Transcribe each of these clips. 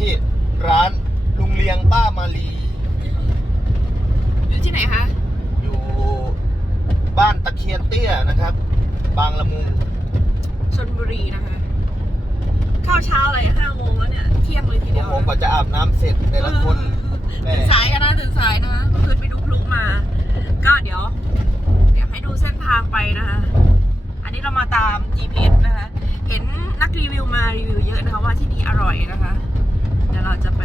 ที่ร้านลุงเลียงป้ามาลี อยู่ที่ไหนคะ อยู่บ้านตะเคียนเตี้ยนะครับ บางละมุงชนบุรีนะคะข้าวเช้าอะไรห้าโมงแล้วเนี่ย เที่ยงเลยทีเดียวผมกว่าจะอาบน้ำเสร็จแต่ละคนแหม่ตื่นสายกันนะตื่นสายนะเมื่อคืนไปดูพลุมา ก็เดี๋ยว เดี๋ยวให้ดูเส้นทางไปนะคะ อันนี้เรามาตาม GPS นะคะ เห็นนักรีวิวมารีวิวเยอะนะคะว่าที่นี่อร่อยนะคะ เดี๋ยวเราจะไป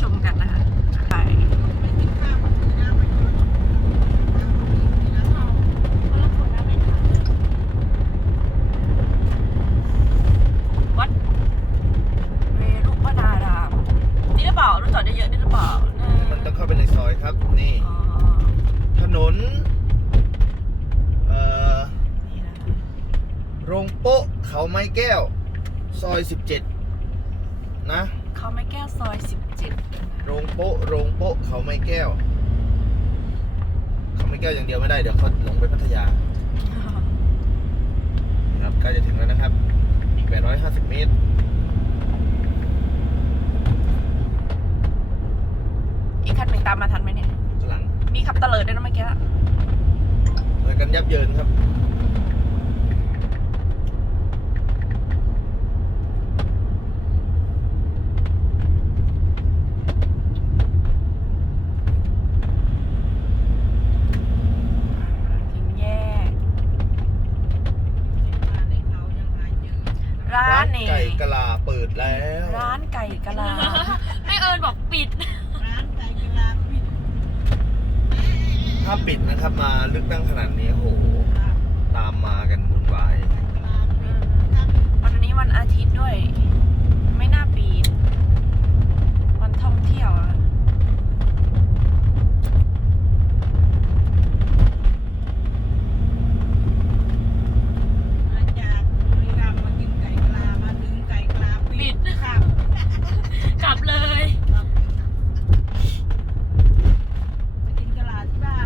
ชมกันนะคะ ไปวัดเวรุวนารามนี่หรือเปล่ารถจอดเยอะๆนี่หรือเปล่านะมันต้องเข้าไปในซอยครับ นี่ อ๋อถนน เอ่อ นี่นะคะโรงโป๊ะเขาไม้แก้ว ซอย 17 นะ เขาไม่แก้วซอย17โรงโป๊ะโรงโป๊ะเขาไม้แก้ว เขาไม้แก้วอย่างเดียวไม่ได้เดี๋ยวเขาหลงไปพัทยานะครับใกล้จะถึงแล้วนะครับ อีก 850 เมตร อีกคันหนึ่งตามมาทันไหมเนี่ยข้างหลัง มีขับเตลิดด้วยนะเมื่อกี้เหมือนกันยับเยินครับ ถึงแยก ร้านนี่ ไก่กะลาเปิดแล้ว ร้านไก่กะลา ไม่เอิญบอกปิด ถ้าปิดนะครับมาลึกตั้งขนาดนี้โอ้โห ตามมากันวุ่นวายวันนี้วันอาทิตย์ด้วย ไม่น่าปิด วันท่องเที่ยวอะ ปิดกลับเลย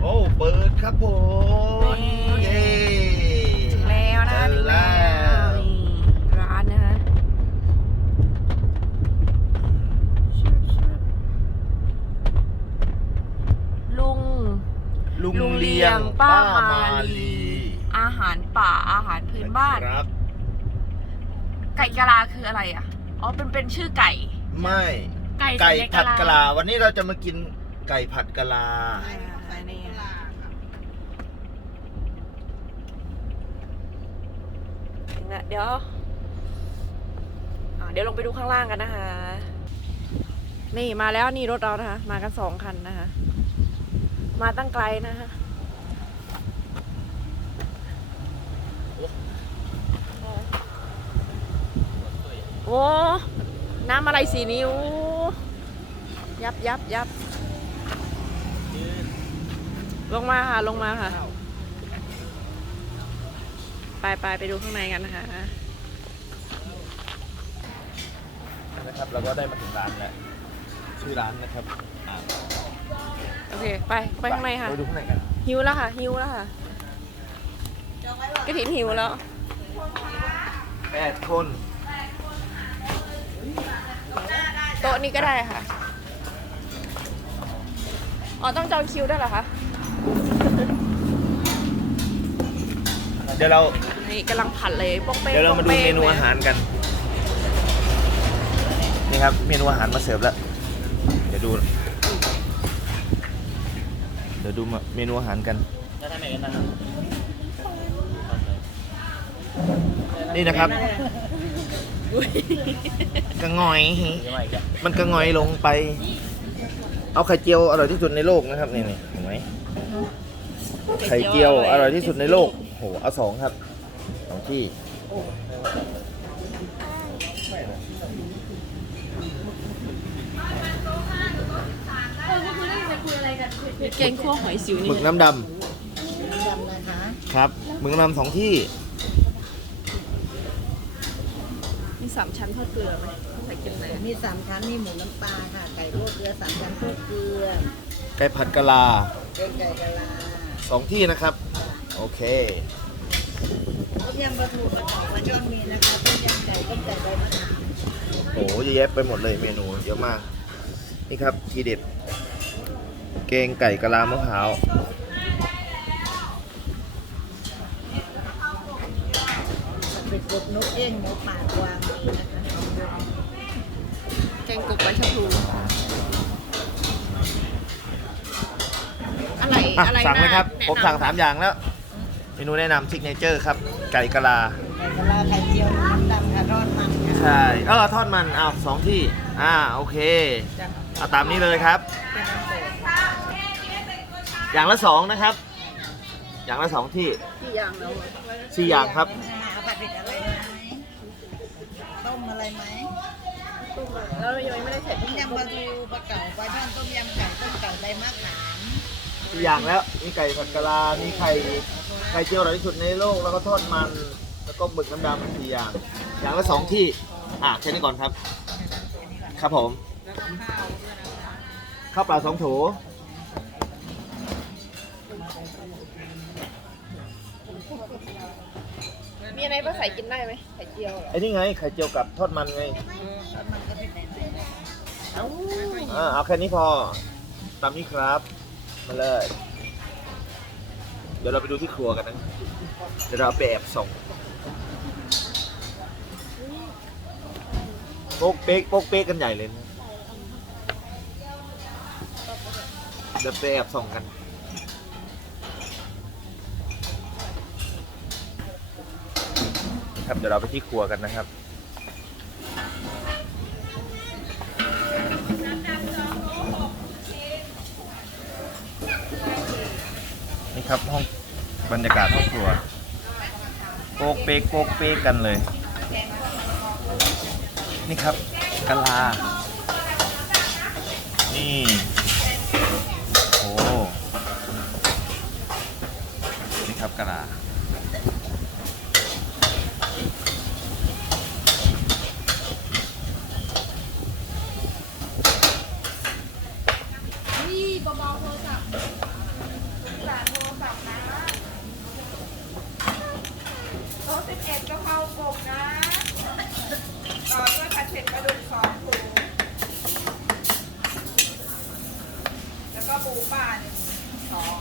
โอ้ เปิดครับผมเย้ ถึงแล้วนะ เจ ถึ อง แล้ แล้ว ว นี่ร้านนะคะลุง ลุง ลุงเลี เลี ย ย ง ง ป้า ป้า มา มา ลี ลี อาหารป่าอาหารพื้นบ้าน ครับ ไก่กะลา คืออะไรอะ อ๋อ เป็นเป็นชื่อไก่ ไม่ไก่ไก่ใส่ในผัดกะลา วันนี้เราจะมากินไก่ผัดกะลาถึงแล้วเดี๋ยวอ่าเดี๋ยวลงไปดูข้างล่างกันนะคะ นี่มาแล้วนี่รถเรานะคะ มากันสองคันนะคะ มาตั้งไกลนะคะ โอ้ น้ำอะไรสีนิ้วยับยับยับ ลงมาค่ะ ลงมาค่ะ ไปไปไปดูข้างในกันนะคะนะครับเราก็ได้มาถึงร้านแล้วชื่อร้านนะครับอ่าโอเค ไปไปข้างในค่ะ ไปดูข้างในกันหิวแล้วค่ะ หิวแล้วค่ะกระถินหิวแล้วแปดคน โต๊ะนี้ก็ได้ค่ะ อ๋อต้องจองคิวด้วยเหรอคะ เดี๋ยวเรานี่กำลังผัดเลยโป้งเป้งเดี๋ยวเรามาดูโป้งเมป้งนูอาหารกัน นี่ครับเมนูอาหารมาเสิร์ฟแล้ว เดี๋ยวดู เดี๋ยวดูมาเมนูอาหารกัน นี่นะครับ กระงอยมันกระงอยลงไป เอาไข่เจียวอร่อยที่สุดในโลกนะครับนี่นี่เห็นไหมไข่เจียวอร่อยที่สุดในโลกโหเอาสองครับสองที่แกงคั่วหอยสิวหนี่มึกน้ำดำครับหมึกน้ำดำสองที่ มีสามชั้นทอดเกลือไหมใส่เกลือไหนมีสามชั้นมีหมูน้ำปลาค่ะ ไก่ลวกเกลือสามชั้นทอดเกลือไก่ผัดกะลาเอ็นไก่กะลาสองที่นะครับ โอเคต้มยำปลาทูกระป๋องวันยอดมีนะคะต้มยำไก่ต้มไก่ใบมะขามโอ้โหเยอะแยะไปหมดเลยเมนูเยอะมาก นี่ครับทีเด็ด เกงไก่กะลามะพร้าว เป็นกบนกเอี้ยงหมูป่ากวางมีนะคะแกงกบใบชะพลูอะไรอะอะไรสั่งไหมครับ แนะนำผมสั่งสามอย่างแล้ว เมนูแนะนำซิกเนเจอร์ครับ ไก่กะลา ไก่กะลาไข่เจียวน้ำดำค่ะรอดมันค่ะใช่เออทอดมันอ้าวสองที่ อ่า โอเคจะเอาตามนี้เลยครับ เป็นน้ำตกอย่างละสองนะครับ อย่างละสองที่กี่อย่างแล้วอะสี่อย่างครับ เอาผัดเผ็ดอะไรไหมต้มอะไรไหมแล้วยังไม่ได้เสร็จต้มยำปลาทูปลาเก๋าปลาช่อนต้มยำไก่ต้มไก่ใบมะขามสี่อย่างแล้วมีไก่ผัดกะลา มีไข่ไข่เจียวอร่อยที่สุดในโลกแล้วก็ทอดมัน แล้วก็หมึกน้ำดำสี่อย่าง อย่างละสองที่ อะแค่นี้ก่อนครับ ครับผม ข้าวเปล่าสองโถ มีอะไรป้าใส่กินได้ไหมไข่เจียวเหรอไอ้นี่ไงไข่เจียวกับทอดมันไงแล้วมันก็เป็นไหนๆนะเอ้าอ่าเอาแค่นี้พอตามนี้ครับ มาเลย เดี๋ยวเราไปดูที่ครัวกันนะ เดี๋ยวเราไปแอบส่องโป๊กเป๊กโป๊กเป๊กกันใหญ่เลยนะเดี๋ยวไปแอบส่องกัน ครับ เดี๋ยวเราไปที่ครัวกันนะครับ นี่ครับห้องบรรยากาศห้องครัวโป๊กเป๊กโป๊กเป๊กกันเลย นี่ครับกะลา นี่โอ้นี่ครับกะลา นี่เบาๆโทรศัพท์สาโทรศัพท์นะโต๊ะสิบเอ็ดกะเพรากบนะ ต่อด้วยผัดเผ็ดปลาดุกสองถุงแล้วก็ปูป่าหนึ่งสอง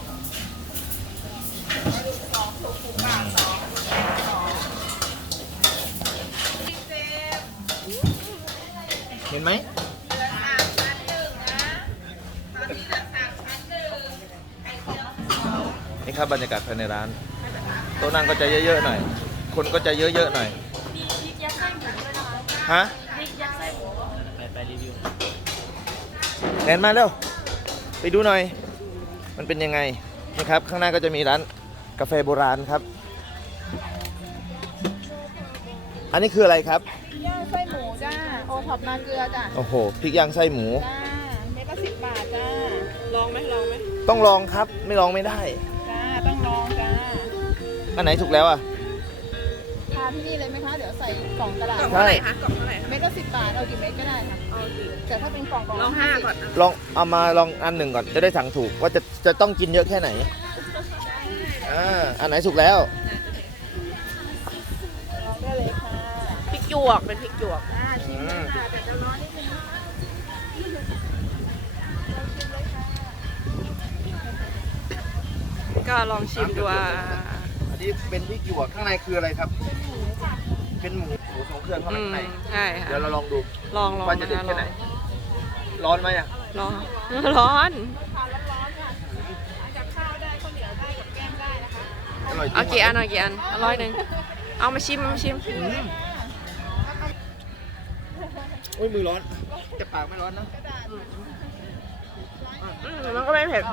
ปลาดุกสองถุงปูป่าสองแกงสองพี่เจมส์ เห็นไหม เหลือสามชั้นหนึ่งนะตอนนี้เหลือสามชั้นหนึ่งไข่เจี ยวสองนี่ครับบรรยากาศภายในร้านโต๊ะนั่งก็จะเยอะๆหน่อย คนก็จะเยอะๆหน่อยฮะไปไปรีวิวแนนมาเร็ว ไปดูหน่อย มันเป็นยังไงนี่ครับ ข้างหน้าก็จะมีร้านกาแฟโบราณครับ อันนี้คืออะไรครับย่างไส้หมูจ้าโอ ท็อปนาเกลือจ้าโอ้โหพริกย่างไส้หมู จ้าเม็ดละสิบบาทจ้าลองไหมลองไหมต้องลองครับไม่ลองไม่ได้ จ้าต้องลองจ้าอันไหนถูกแล้วอะ ทานที่นี่เลยไหมคะ เดี๋ยวใส่กล่องกระดาษกล่องเท่าไหร่คะกล่องเท่าไหร่คะเม็ดละสิบบาท เอากี่เม็ดก็ได้ค่ะ เอาสิแต่ถ้าเป็นกล่องกล่องลองห้าก่อนนะลองเอามาลองอันหนึ่งก่อนจะได้สั่งถูกว่าจะจะต้องกินเยอะแค่ไหนอ่าอันไหนสุกแล้วลองได้เลยค่ะพริกหยวกเป็นพริกหยวก ก็ลองชิมดูอะอันนี้เป็นพริกหยวกข้างในคืออะไรครับ เป็นหมูหมูทรงเครื่องข้างอืมในใช่ค่ะ เดี๋ยวเราลองดูลองลองว่าจะเด็ดแค่ไหน ร้อนไหมอะลองร้อนทานร้อนๆค่ะกับข้าวได้ข้าวเหนียวได้กับแกล้มได้นะคะอร่อยจริงเอากี่อันเอากี่อันเอาร้อยหนึ่งเอามาชิมมาชิม อืม อุ้ยมือร้อน จะปากไม่ร้อนนะอืมมันก็ไม่เผ็ด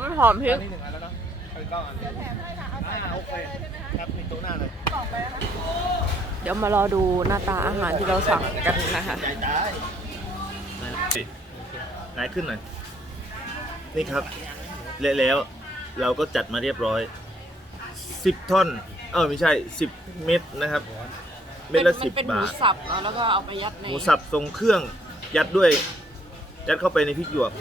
มันหอมพริอักนนี้หนึ่งอันแล้วเนาะเอาอีกเก้าอันเดี๋ยวแถมให้ค่ะ เอาอ่าใส่โอเคเลยใช่ไหมคะครับมีโต๊ะหน้าเลยกล่องไปนะคะเดี๋ยวมารอดูหน้าตาอาหารที่เราสั่งกันนะคะใจตายไหนขึ้นหน่อย นี่ครับ เละแล้ว เราก็จัดมาเรียบร้อย 10 ท่อน เออไม่ใช่ 10 เม็ดนะครับ เม็ดละสิบเป็นหมูบาทสับเนาะแล้วก็เอาไปยัดในหมูสับทรงเครื่องยัดด้วย ยัดเข้าไปในพริกหยวก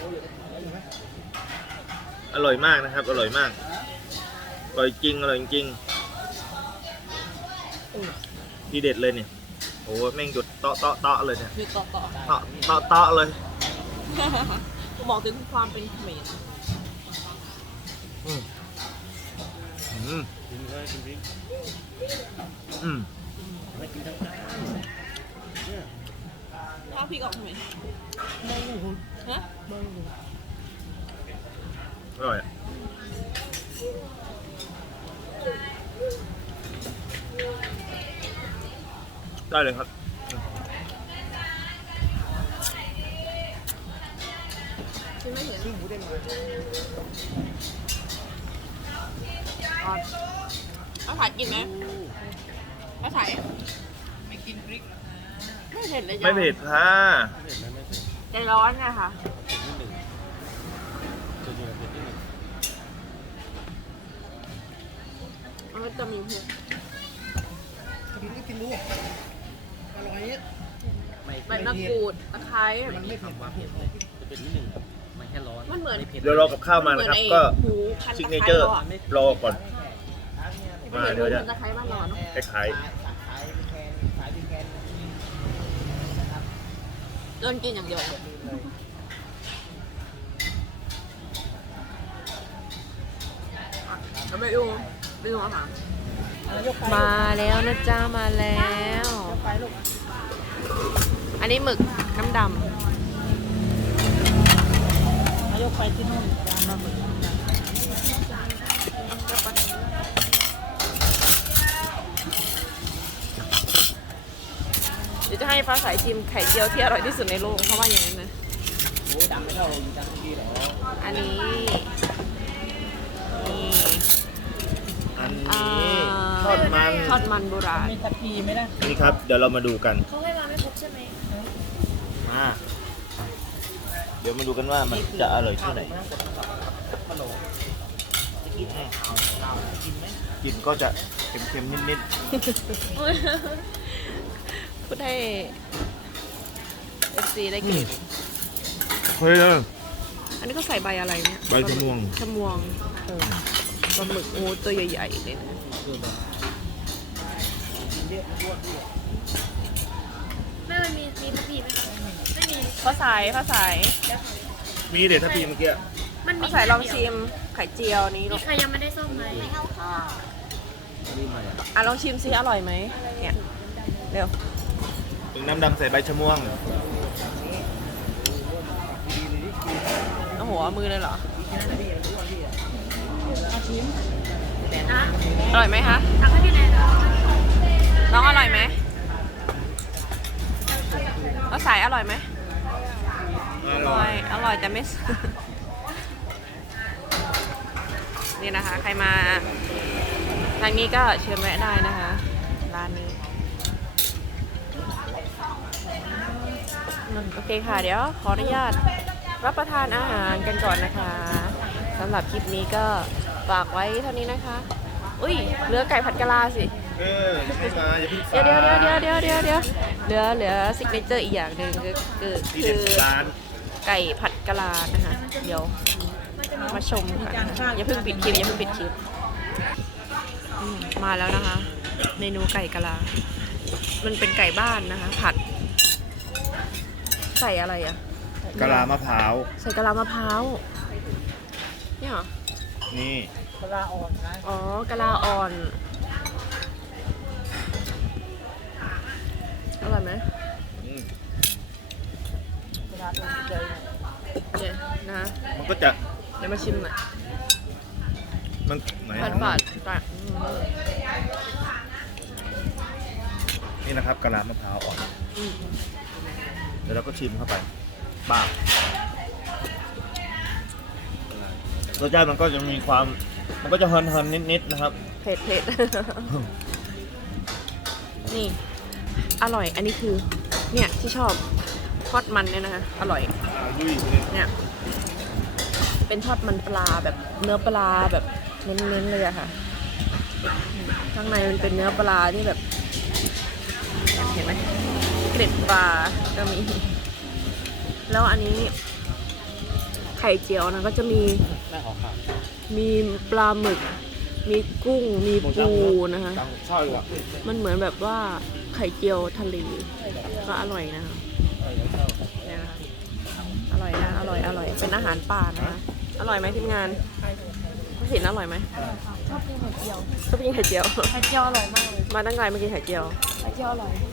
อร่อยมากนะครับ อร่อยมาก อร่อยจริง อร่อยจริงทีเด็ดเลยเนี่ยโอ้แม่งหยุดเตาะเตาะเตาะเลยเนี่ยหยุดต่อต่อเตาะเตาะเตาะเลย บอกถึงความเป็นเขมรอืมอืมอืม ถ้าพี่ออกทำไมฮะอร่อยอะได้เลยครับฉันไม่เห็นอ๋อเอาถ่ายกินไหม เอาถ่ายไม่กินพริกไม่เผ็ดเลยจ้ะไม่เผ็ดค่ะใจร้อนไงค่ะมันก็จะมีพวกกินก็กินดูอร่อยเนี่ยใบมะกรูดตะไคร้มันไม่เผ็ดจะเป็นนิดหนึ่งครับมันแค่ร้อนมันเหมือนไผ็ดเดี๋ยวรอกับข้าวมานะครับ ก็หมูพันซิกตะเนไคเจร้อร์เราอะรอก่อน มันมาเดี๋ยวจะพันตะคร้บ้านเราอะเนาะคล้าย ขายเป็นแคนขายเป็นแคนเดินกินอย่างเดียวอะเอาไปดูไปดูอาหารมาแล้วนะจ้ามาแล้วไปลูกอันนี้หมึกน้ำดนายกไปที่นู่นยามมาหมือนำเดี๋ยว จะให้ฟ้าใสชิมไข่เจียวที่อร่อยที่สุดในโลกเพราะว่าอย่างนั้นนะโอ้ดังไม่เท่าดังทีหรออันนี้นี่ๆอันอ่านี้ทอดมันทอดมันโบราณมีตะพีไหมนะนี่ครับ เดี๋ยวเรามาดูกันเขาให้มาไม่ครบใช่ไหมมาเดี๋ยวมาดูกันว่ามันจะอร่อยที่ไหนกลิ่นก็จะเค็มๆนิดพู ดให้เอฟซีได้ๆกิน เฮ้ยอันนี้ก็ใส่ใบอะไรเนี่ยใบชะมวง ชะมวงเออปลาหมึกงูตัวใหญ่ๆเลยนะแม่มันมีมีทัพพีไหมคะไม่มีฟ้าใสฟ้าใสมีเด็ดทัพพีเมื่อกี้มันมีฟ้าใสลองชิมไข่เจียวนี้มีลูกใครยังไม่ได้ส้มไหมอะลองชิมซิอร่อยไหมเนี่ยเร็ว ถึงน้ำดำใส่ใบชะม่วงโอ้โหเอามือเลยเหรอนะอร่อยไหมคะตักให้พี่แนนแล้วน้องอร่อยไหมฟ้าใสอร่อยไหมอร่อย อร่อยแต่ไม่นี่นะคะ ใครมา ทางนี้ก็เชิญแวะได้นะคะ ร้านนี้ โอเคค่ะ เดี๋ยวขออนุญาตรับประทานอาหารกันก่อนนะคะสำหรับคลิปนี้ก็ฝากไว้เท่านี้นะคะ อุ้ยเหลือไก่ผัดกะลาสิ เออไม่มาอย่าเพิ่งเดี๋ยวเดี๋ยวเดี๋ยวเดี๋ยวเดี๋ยวเดี๋ยวเดี๋ยวเหลือเหลือซิกเนเจอร์อีกอย่างหนึ่งคือคือที่คืเด็ดอของร้านไก่ผัดกะลานะคะเดี๋ยวมาชมค่ะอย่าเพิ่งปิดคลิปอย่าเพิ่งปิดคลิปอืมมาแล้วนะคะ เมนูไก่กะลา มันเป็นไก่บ้านนะคะ ผัด ใส่อะไรอะกะลามะพร้าวใส่กะลามะพร้าวเนี่ยเหรอนี่ปลาอ่อนนะอ๋อกะลาอ่อนอร่อยไหมอืมปลาอ่อนใจเนี่ยนะคะมันก็จะเดี๋ยวมาชิมหน่อยมันไหนผัดผัดผัดอืมนี่นะครับกะลามะพร้าวอ่อนอืม เดี๋ยวเราก็ชิมเข้าไปบ้างรสชาติมันก็จะมีความ มันก็จะฮันฮันๆนิดๆนะครับ เผ็ดเผ็ด นี่ อร่อย อันนี้คือ เนี่ยที่ชอบทอดมันเนี่ยนะคะ อร่อย เนี่ย เป็นทอดมันปลาแบบเนื้อปลาแบบเน้นๆเลยอะค่ะ ข้างในมันเป็นเนื้อปลาที่แบบเห็นไหม เกล็ดปลาก็มี แล้วอันนี้ ไข่เจียวนะก็จะมีแม่ขอข่าวมีปลาหมึก มีกุ้งมีปูนะคะตังข้าวดีกว่ามันเหมือนแบบว่าไข่เจียวทะเลก็อร่อยนะคะเนี่ยนะคะอร่อยนะอร่อยอร่อยเป็นอาหารป่านะคะอร่อยไหมทีมงานเห็นอร่อยไหมชอบกินไข่เจียวชอบกินไข่เจียว ไข่เจียวอร่อยมากเลยมาตั้งไกลมากินไข่เจียว ไข่เจียวอร่อยไป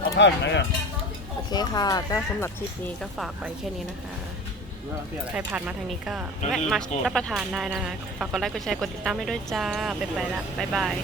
เอาข้าวไหมอะโอเคค่ะ ก็สำหรับคลิปนี้ก็ฝากไปแค่นี้นะคะ ใครผ่านมาทางนี้ก็แวะมารับประทานได้นะคะ ฝากกดไลค์ กดแชร์ กดติดตามให้ด้วยจ้า ไปไปละ บ๊ายบาย